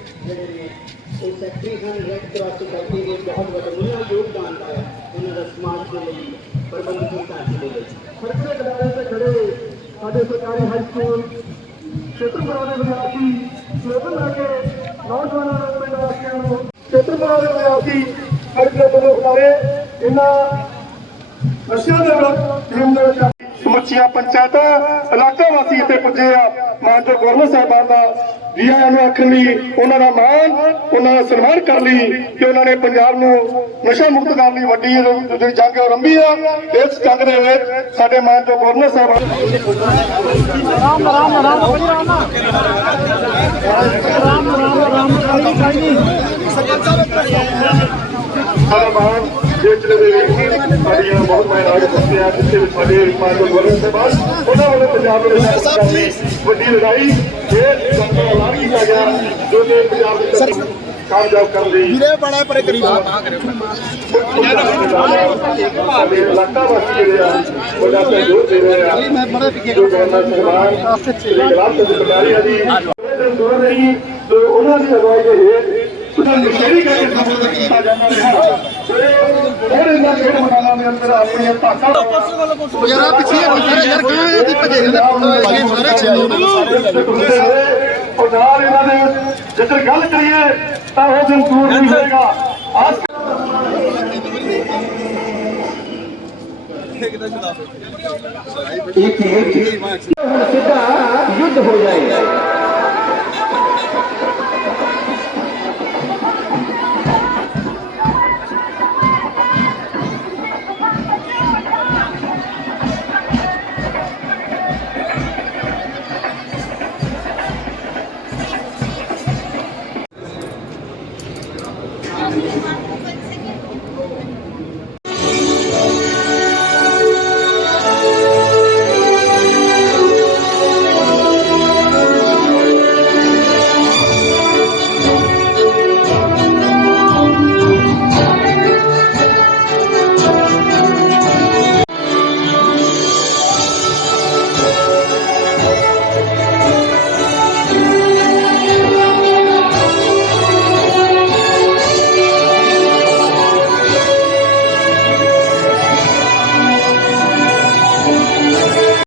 ਇਹ ਸੈਕਟਰੀ ਹਨ red cross society ਦੇ ਬਹੁਤ ਵੱਡਾ ਯੋਗਦਾਨ ਹੈ ਉਹਨਾਂ ਦਾ ਸਮਾਜ ਦੇ ਲਈ ਪ੍ਰਬੰਧਕ ਸੰਸਥਾ ਦੇ ਲਈ ਖੜਕੇ ਕਿਨਾਰੇ ਤੇ ਖੜੇ ਸਾਡੇ ਸਰਕਾਰੀ ਹਾਈ ਸਕੂਲ ਖੇਤਰਪੁਰਾ ਦੇ ਵਿਦਿਆਰਥੀ ਸਲੋਗਨ ਲਾ ਕੇ ਨੌਜਵਾਨਾਂ ਨੂੰ ਪਿੰਡ ਵਾਸੀਆਂ ਨੂੰ ਖੇਤਰਪੁਰਾ ਦੇ ਵਿਦਿਆਰਥੀ ਖੜਕੇ ਤੋਂ ਕਿਨਾਰੇ ਇਹਨਾਂ ਨਸ਼ਿਆਂ ਦੇ ਵਿਰੁੱਧ ਮੁਹਿੰਮ ਦੇ ਵਿੱਚ ਸਮੁੱਚੀਆਂ ਪੰਚਾਇਤਾਂ, ਇਲਾਕਾ ਵਾਸੀ ਇੱਥੇ ਪੁੱਜੇ ਆ। ਮਾਨਯੋਗ ਗਵਰਨਰ ਸਾਹਿਬਾਨ ਦਾ ਜੀ ਆਇਆਂ ਨੂੰ ਆਖਣ ਲਈ ਉਹਨਾਂ ਦਾ ਮਾਣ ਉਹਨਾਂ ਦਾ ਸਨਮਾਨ ਕਰਨ ਲਈ ਕਿ ਉਹਨਾਂ ਨੇ ਪੰਜਾਬ ਨੂੰ ਨਸ਼ਾ ਮੁਕਤ ਕਰਨ ਲਈ ਵੱਡੀ ਜਿਹੜੀ ਜੰਗ ਆਰੰਭੀ ਆ ਇਸ ਜੰਗ ਦੇ ਵਿੱਚ ਸਾਡੇ ਮਾਨਯੋਗ ਗਵਰਨਰ ਸਾਹਿਬਾਨ ਸਾਡਾ ਮਾਨ ਦੇਸ਼ ਦੇ ਵਿੱਚ ਸਾਡੀਆਂ ਬਹੁਤ ਮਹਿਲਾਵਾਂ ਦਿੱਤੇ ਆ ਜਿੱਥੇ ਵੀ ਸਾਡੇ ਮਾਨਯੋਗ ਗਵਰਨਰ ਸਾਹਿਬਾਨ ਉਹਨਾਂ ਵੱਲੋਂ ਪੰਜਾਬ ਦੇ ਵਿੱਚ ਵੱਡੀ ਲੜਾਈ ਇਹ ਦਾ ਐਲਾਨ ਕੀਤਾ ਗਿਆ ਜੋ ਕਿ ਪੰਜਾਬ ਦੇ ਵਿੱਚ ਕਾਮਯਾਬ ਕਰਨ ਲਈ ਵੀਰੇ ਬੜਾ ਪਰੇ ਕਰੀ ਸਾਡੇ ਇਲਾਕਾ ਵਾਸੀ ਜਿਹੜੇ ਆ ਵੱਡਾ ਸਹਿਯੋਗ ਦੇ ਰਹੇ ਆ ਮੈਂ ਬੜਾ ਪਿੱਛੇ ਜੋ ਗਵਰਨਰ ਸਾਹਿਬਾਨ ਸ੍ਰੀ ਗਲਾਬ ਸਿੰਘ ਪਟਾਰੀ ਆ ਜੀ ਨਹੀਂ ਜੋ ਉਹਨਾਂ ਦੀ ਅਗਵਾਈ ਦੇ ਹੇਠ ਉਹਨਾਂ ਨੂੰ ਸ਼ਹਿਰੀ ਕਰਕੇ ਸੰਬੋਧਨ ਕੀਤਾ ਜਾਂਦਾ ਰਿਹਾ ਜਿਹੜੇ ਇਹਨਾਂ ਖੇਡ ਮੈਦਾਨਾਂ ਦੇ ਅੰਦਰ ਆਪਣੀਆਂ ਧਾਕਾਂ ਯਾਰਾ ਪਿੱਛੇ ਯਾਰ ਕਹਾਂ ਦੀ ਭਜੇ ਨੇ। ਸਾਰੇ ਛੇ ਉਹ ਨਾਲ ਇਹਨਾਂ ਦੇ ਜੇਕਰ ਗੱਲ ਕਰੀਏ ਤਾਂ ਉਹ ਦਿਨ ਦੂਰ ਨਹੀਂ ਹੋਏਗਾ। ਆਸ ਇੱਕ ਇੱਕ ਸਿੱਧਾ ਯੁੱਧ ਹੋ ਜਾਏ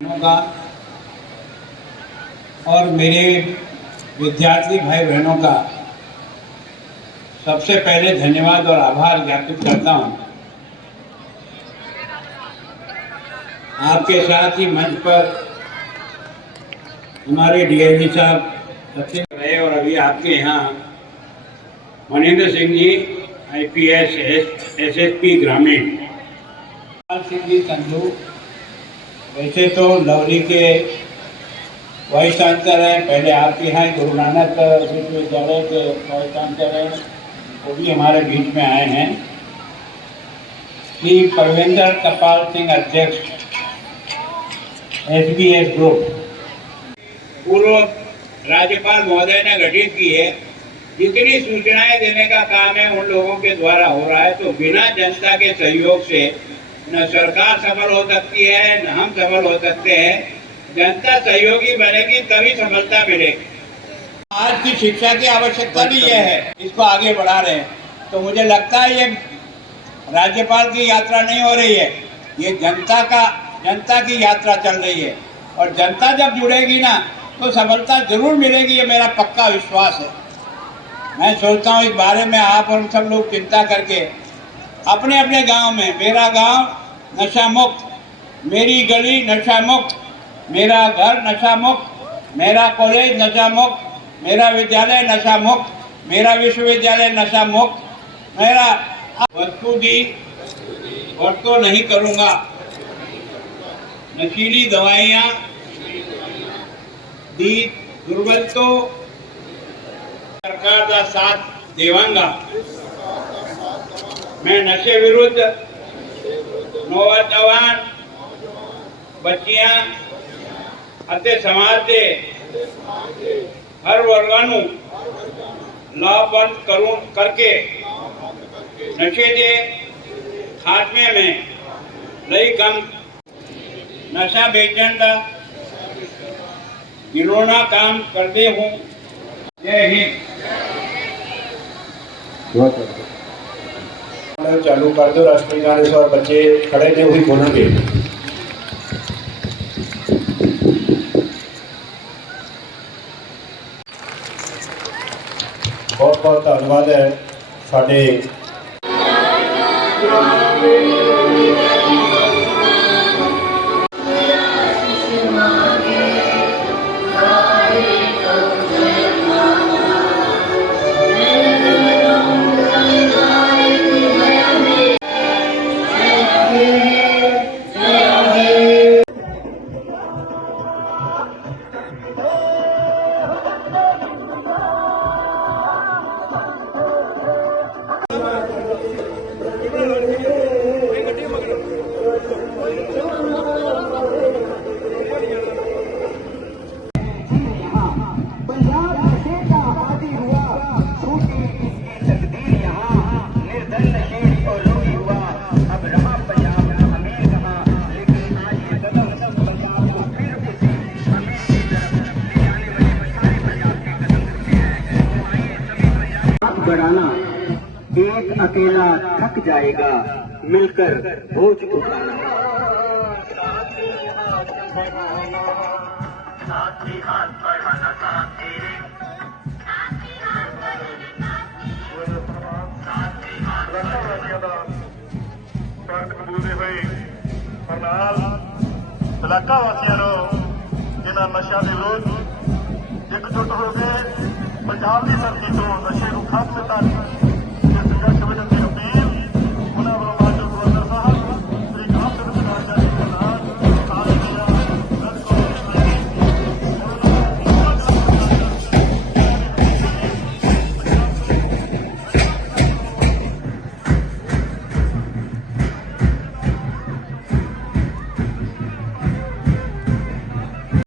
का और मेरे विद्यार्थी भाई बहनों का सबसे पहले धन्यवाद और आभार ज्ञापित करता हूँ। आपके साथ ही मंच पर हमारे डीआईजी साहब सचिन रहे और अभी आपके यहाँ मनेंद्र सिंह जी, आईपीएस एसएसपी ग्रामीण। सिंह जी संधू वैसे तो लवली के वाइस चांसलर हैं। पहले आपके यहाँ गुरु नानक विश्वविद्यालय के वाइस चांसलर हैं। वो भी हमारे बीच में आए हैं। श्री परवेंद्र कपाल सिंह अध्यक्ष एस बी एस ग्रुप पूर्व राज्यपाल महोदय ने गठित की है। जितनी सूचनाएँ देने का काम है उन लोगों के द्वारा हो रहा है। तो बिना जनता के सहयोग से न सरकार सफल हो सकती है, न हम सफल हो सकते हैं। जनता सहयोगी बनेगी, तभी सफलता मिलेगी। आज की शिक्षा की आवश्यकता भी यह है, इसको आगे बढ़ा रहे हैं। तो मुझे लगता है ये राज्यपाल की यात्रा नहीं हो रही है, ये जनता का, जनता की यात्रा चल रही है। और जनता जब जुड़ेगी ना तो सफलता ज़रूर मिलेगी, ये मेरा पक्का विश्वास है। मैं सोचता हूँ इस बारे में आप और सब लोग चिंता करके अपने अपने गाँव में, मेरा गाँव नशा मुक्त, मेरी गली नशा मुक्त, मेरा घर नशा मुक्त, मेरा कॉलेज नशा मुक्त, मेरा विद्यालय नशा मुक्त, मेरा विश्वविद्यालय नशा मुक्त, मेरा वस्तु की वरतो नहीं करूँगा। नशीली दवाइयाँ दी दुर्बल तो सरकार का साथ देवांगा। मैं नशे विरुद्ध नौजवान ਬੱਚੀਆਂ ਅਤੇ ਸਮਾਜ ਦੇ ਹਰ ਵਰਗਾਂ ਨੂੰ ਲਾਭਵੰਦ ਕਰੂੰ ਕਰਕੇ ਨਸ਼ੇ ਦੇ ਖਾਤਮੇ में ਲਈ ਕੰਮ ਨਸ਼ਾ ਵੇਚਣ ਦਾ ਗਿਲੋਣਾ ਕੰਮ ਕਰਦੇ ਹੂੰ जय हिंद ਚਾਲੂ ਕਰ ਦਿਓ, ਰਾਸ਼ਟਰੀ ਗਾਣੇ ਇਸ ਵਾਰ ਬੱਚੇ ਖੜੇ ਨੇ, ਉਹੀ ਬੋਲਣਗੇ ਬਹੁਤ ਬਹੁਤ ਧੰਨਵਾਦ ਹੈ ਸਾਡੇ पंजाब हाथ बढ़ाना एक अकेला थक जाएगा मिलकर बोझ उठाना ਰਾਸ਼ਟਰਵਾਦੀਆਂ ਦਾ ਸਵਾਗਤ ਕਬੂਲਦੇ ਹੋਏ ਪਰ ਨਾਲ ਇਲਾਕਾ ਵਾਸੀਆਂ ਨੂੰ ਜਿਹਨਾਂ ਨਸ਼ਾ ਦੇ ਵਿਰੁੱਧ ਇਕਜੁੱਟ ਹੋ ਕੇ ਪੰਜਾਬ ਦੀ ਧਰਤੀ ਤੋਂ ਨਸ਼ੇ ਨੂੰ ਖਤਮ ਕਰਨ ਇਸ ਸੰਘਰਸ਼ ਵਿੱਚ